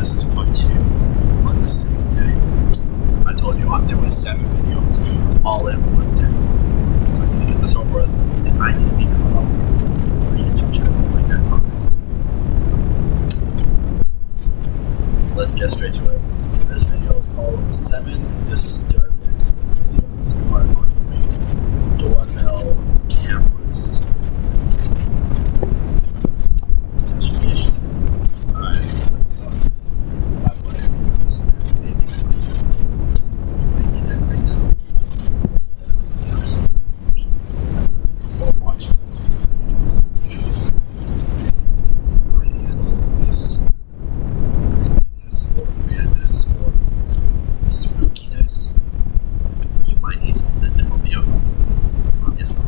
this is part 2 on the same day. I told you I'm doing 7 videos all in one day because I need to get this over with and I need to be caught up on my YouTube channel like I promised. Let's get straight to it. This video is called 7 Disturbing Videos Caught on Ring Doorbell Cameras. That should be interesting. Alright, let's start. By the way, if you want to snap a page, I need that right now. Have some or watching something that you enjoy. I handle this creepiness or weirdness or spookiness. You might need something to help you calm yourself.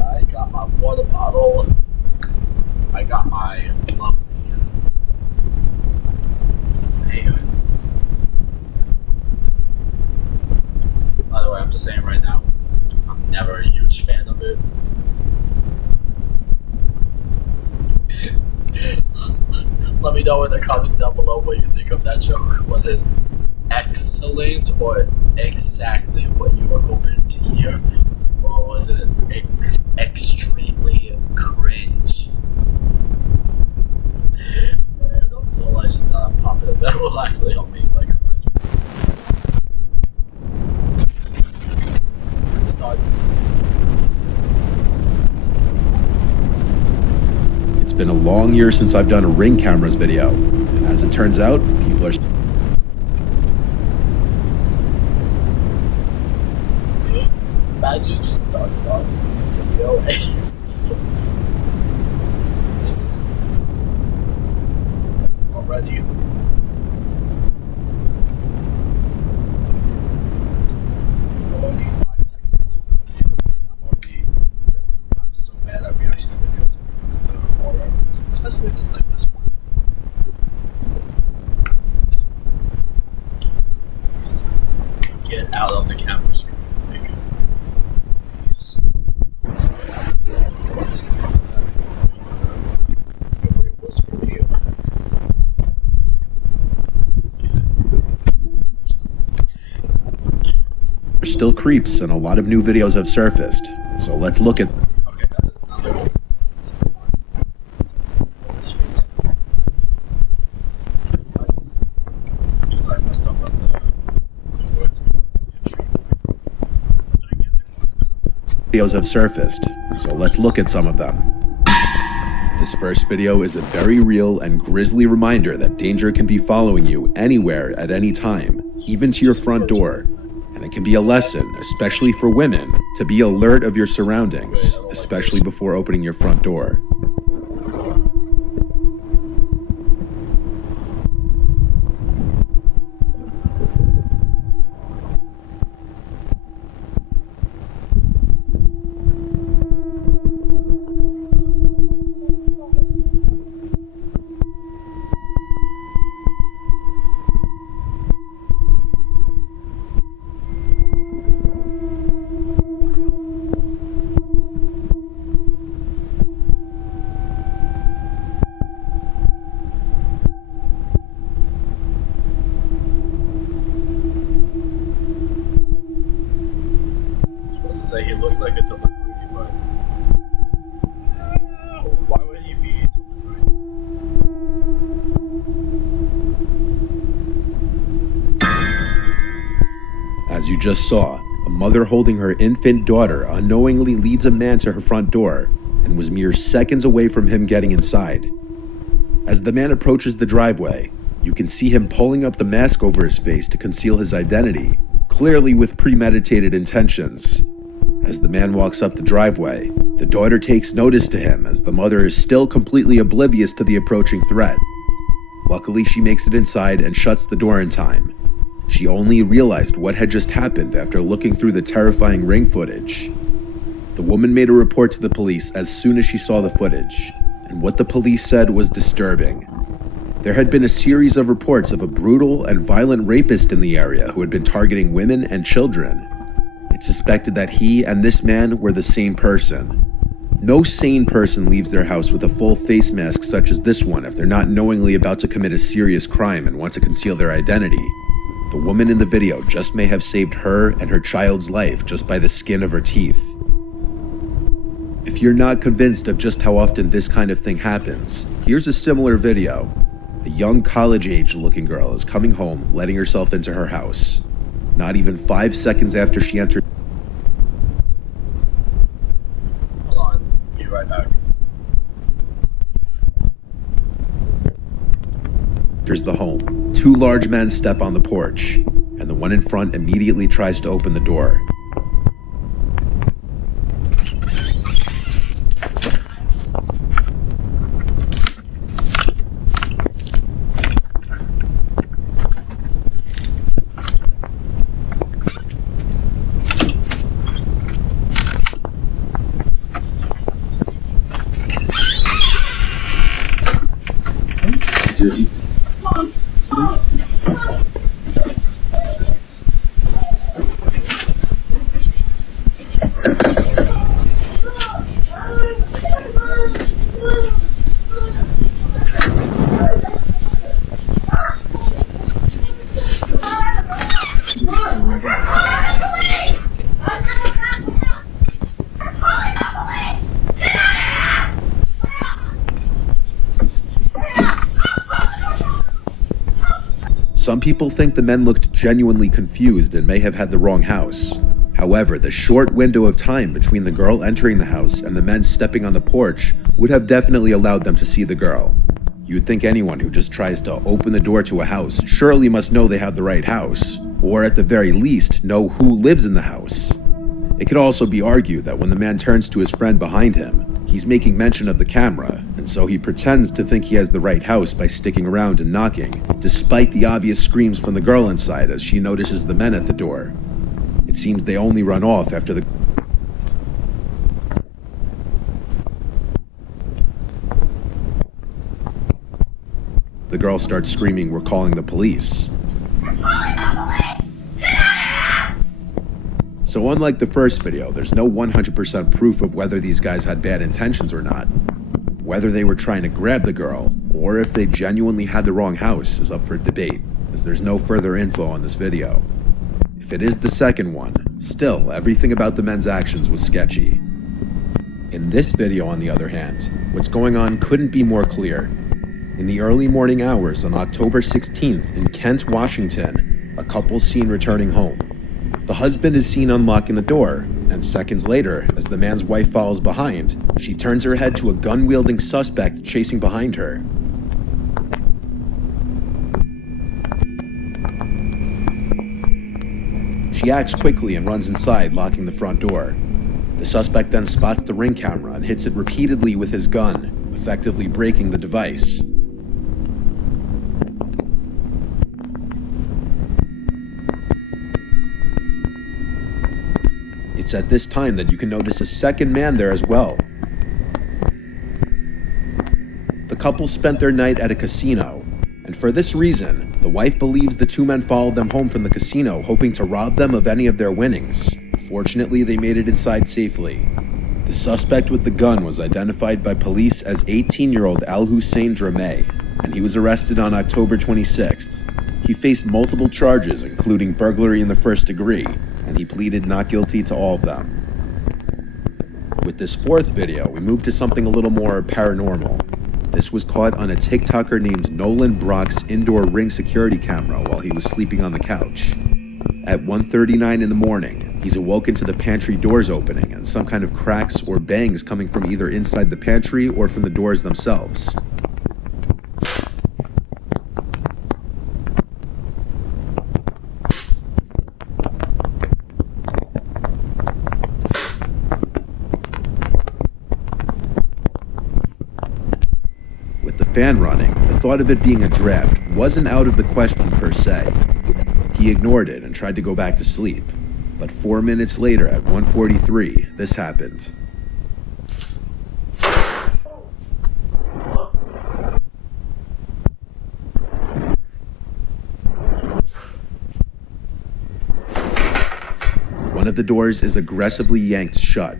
I got my water bottle. I got my lovely fan. By the way, I'm just saying right now, I'm never a huge fan of it. Let me know in the comments down below what you think of that joke. Was it excellent or exactly what you were hoping to hear? Or was it extremely cringe? And also, I just got pop it. That will actually help me like a fridge. Time to start. It's been a long year since I've done a Ring cameras video, and as it turns out, people are Imagine you just started off the video and you see this already. Already 5 seconds into the video. I'm so bad at reaction videos when it comes to horror, especially things like this one. Please get out of the camera screen. still creeps, and a lot of new videos have surfaced. So let's look at. Okay, that is another one. Because I messed up on the words because I see a tree. A gigantic one. Videos have surfaced, so let's look at some of them. This first video is a very real and grisly reminder that danger can be following you anywhere at any time, even to your front door. And it can be a lesson, especially for women, to be alert of your surroundings, especially before opening your front door. To say he looks like a delivery, but why would he be delivering? As you just saw, a mother holding her infant daughter unknowingly leads a man to her front door and was mere seconds away from him getting inside. As the man approaches the driveway, you can see him pulling up the mask over his face to conceal his identity, clearly with premeditated intentions. As the man walks up the driveway, the daughter takes notice to him as the mother is still completely oblivious to the approaching threat. Luckily, she makes it inside and shuts the door in time. She only realized what had just happened after looking through the terrifying Ring footage. The woman made a report to the police as soon as she saw the footage, and what the police said was disturbing. There had been a series of reports of a brutal and violent rapist in the area who had been targeting women and children. It's suspected that he and this man were the same person. No sane person leaves their house with a full face mask such as this one if they're not knowingly about to commit a serious crime and want to conceal their identity. The woman in the video just may have saved her and her child's life just by the skin of her teeth. If you're not convinced of just how often this kind of thing happens, here's a similar video. A young college-age looking girl is coming home, letting herself into her house. Not even 5 seconds after she entered Hold on, be right back. the home, two large men step on the porch, and the one in front immediately tries to open the door. Some people think the men looked genuinely confused and may have had the wrong house. However, the short window of time between the girl entering the house and the men stepping on the porch would have definitely allowed them to see the girl. You'd think anyone who just tries to open the door to a house surely must know they have the right house, or at the very least, know who lives in the house. It could also be argued that when the man turns to his friend behind him, he's making mention of the camera, and so he pretends to think he has the right house by sticking around and knocking, despite the obvious screams from the girl inside as she notices the men at the door. It seems they only run off after the girl starts screaming, "We're calling the police." So unlike the first video, there's no 100% proof of whether these guys had bad intentions or not. Whether they were trying to grab the girl, or if they genuinely had the wrong house is up for debate, as there's no further info on this video. If it is the second one, still, everything about the men's actions was sketchy. In this video, on the other hand, what's going on couldn't be more clear. In the early morning hours on October 16th in Kent, Washington, a couple's seen returning home. The husband is seen unlocking the door, and seconds later, as the man's wife follows behind, she turns her head to a gun-wielding suspect chasing behind her. She acts quickly and runs inside, locking the front door. The suspect then spots the Ring camera and hits it repeatedly with his gun, effectively breaking the device. It's at this time that you can notice a second man there as well. The couple spent their night at a casino, and for this reason, the wife believes the two men followed them home from the casino hoping to rob them of any of their winnings. Fortunately, they made it inside safely. The suspect with the gun was identified by police as 18-year-old Al Hussein Drameh, and he was arrested on October 26th. He faced multiple charges, including burglary in the first degree, and he pleaded not guilty to all of them. With this fourth video, we move to something a little more paranormal. This was caught on a TikToker named Nolan Brock's indoor Ring security camera while he was sleeping on the couch. At 1:39 in the morning, he's awoken to the pantry doors opening and some kind of cracks or bangs coming from either inside the pantry or from the doors themselves. With the fan running, the thought of it being a draft wasn't out of the question per se. He ignored it and tried to go back to sleep. But 4 minutes later at 1:43, this happened. One of the doors is aggressively yanked shut.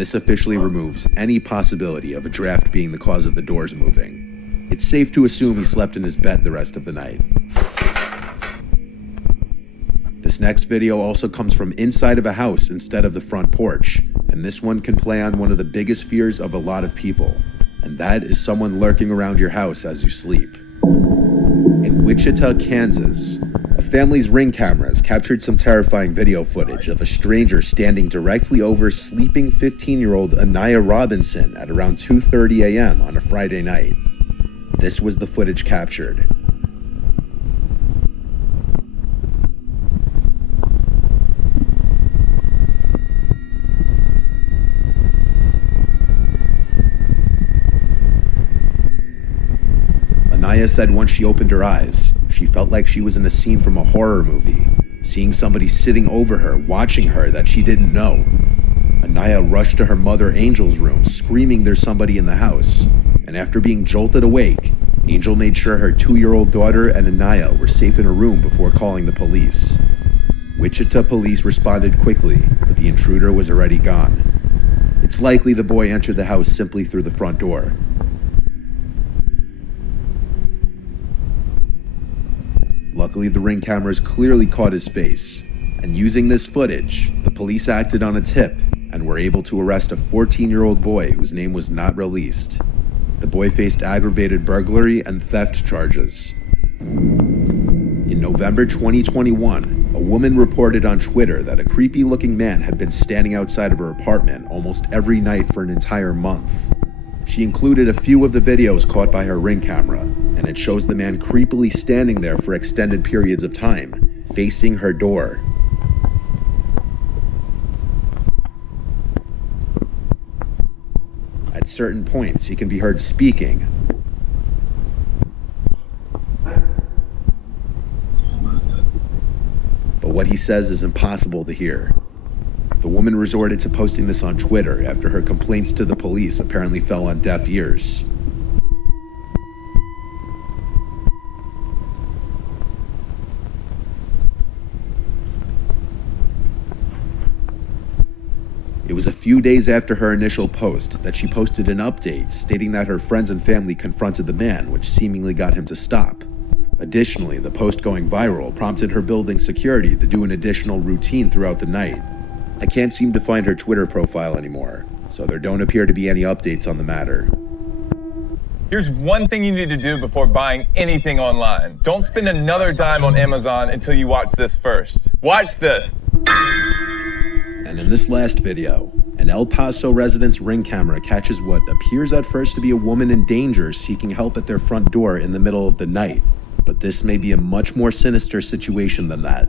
this officially removes any possibility of a draft being the cause of the doors moving. It's safe to assume he slept in his bed the rest of the night. This next video also comes from inside of a house instead of the front porch, and this one can play on one of the biggest fears of a lot of people, and that is someone lurking around your house as you sleep. In Wichita, Kansas, a family's Ring cameras captured some terrifying video footage of a stranger standing directly over sleeping 15-year-old Anaya Robinson at around 2:30 a.m. on a Friday night. This was the footage captured. Anaya said once she opened her eyes, she felt like she was in a scene from a horror movie, seeing somebody sitting over her, watching her that she didn't know. Anaya rushed to her mother Angel's room, screaming there's somebody in the house. And after being jolted awake, Angel made sure her 2-year-old daughter and Anaya were safe in a room before calling the police. Wichita police responded quickly, but the intruder was already gone. It's likely the boy entered the house simply through the front door. Luckily, the Ring cameras clearly caught his face, and using this footage, the police acted on a tip and were able to arrest a 14-year-old boy whose name was not released. The boy faced aggravated burglary and theft charges. In November 2021, a woman reported on Twitter that a creepy-looking man had been standing outside of her apartment almost every night for an entire month. She included a few of the videos caught by her Ring camera, and it shows the man creepily standing there for extended periods of time, facing her door. At certain points, he can be heard speaking. But what he says is impossible to hear. The woman resorted to posting this on Twitter after her complaints to the police apparently fell on deaf ears. It was a few days after her initial post that she posted an update stating that her friends and family confronted the man, which seemingly got him to stop. Additionally, the post going viral prompted her building security to do an additional routine throughout the night. I can't seem to find her Twitter profile anymore, so there don't appear to be any updates on the matter. Here's one thing you need to do before buying anything online. Don't spend another dime on Amazon until you watch this first. Watch this. And in this last video, an El Paso resident's Ring camera catches what appears at first to be a woman in danger seeking help at their front door in the middle of the night. But this may be a much more sinister situation than that.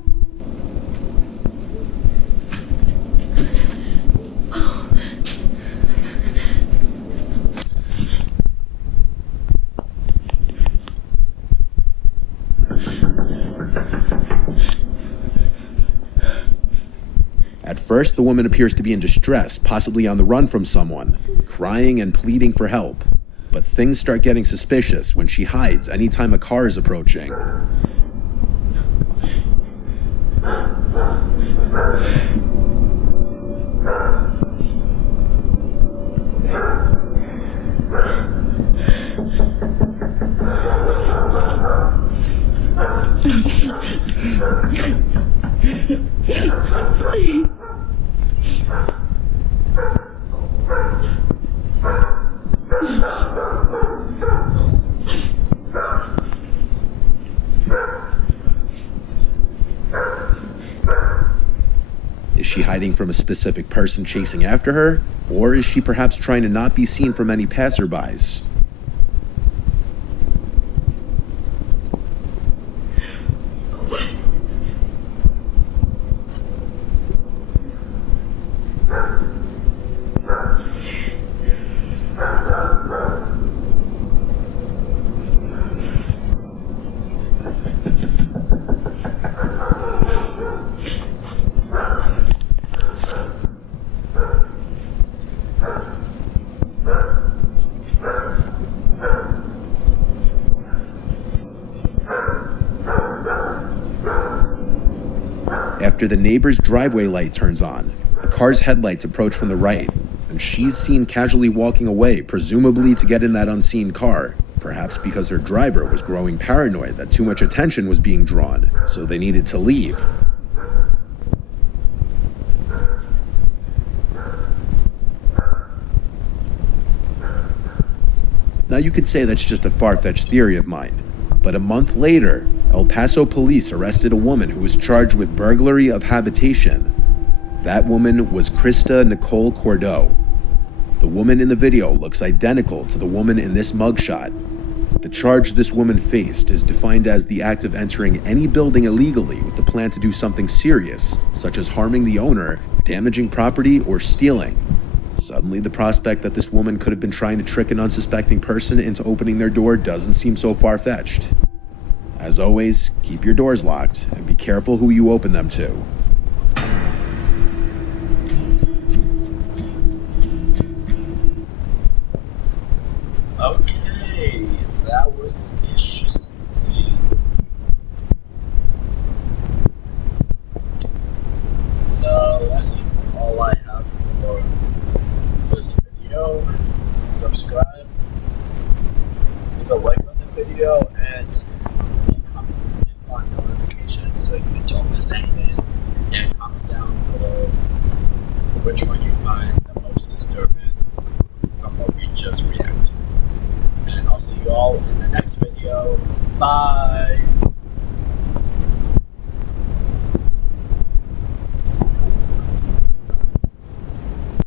At first, the woman appears to be in distress, possibly on the run from someone, crying and pleading for help. But things start getting suspicious when she hides anytime a car is approaching. Is she hiding from a specific person chasing after her? Or is she perhaps trying to not be seen from any passerbys? After the neighbor's driveway light turns on, a car's headlights approach from the right, and she's seen casually walking away, presumably to get in that unseen car. Perhaps because her driver was growing paranoid that too much attention was being drawn, so they needed to leave. Now you could say that's just a far-fetched theory of mine, but a month later, El Paso police arrested a woman who was charged with burglary of habitation. That woman was Krista Nicole Cordeaux. The woman in the video looks identical to the woman in this mugshot. The charge this woman faced is defined as the act of entering any building illegally with the plan to do something serious, such as harming the owner, damaging property, or stealing. Suddenly, the prospect that this woman could have been trying to trick an unsuspecting person into opening their door doesn't seem so far-fetched. As always, keep your doors locked and be careful who you open them to. Okay, that was interesting. So that seems all I have for this video. Subscribe, leave a like on the video, and comment on notifications so you don't miss anything. And comment down below which one you find the most disturbing from what we just reacted to. And I'll see you all in the next video. Bye!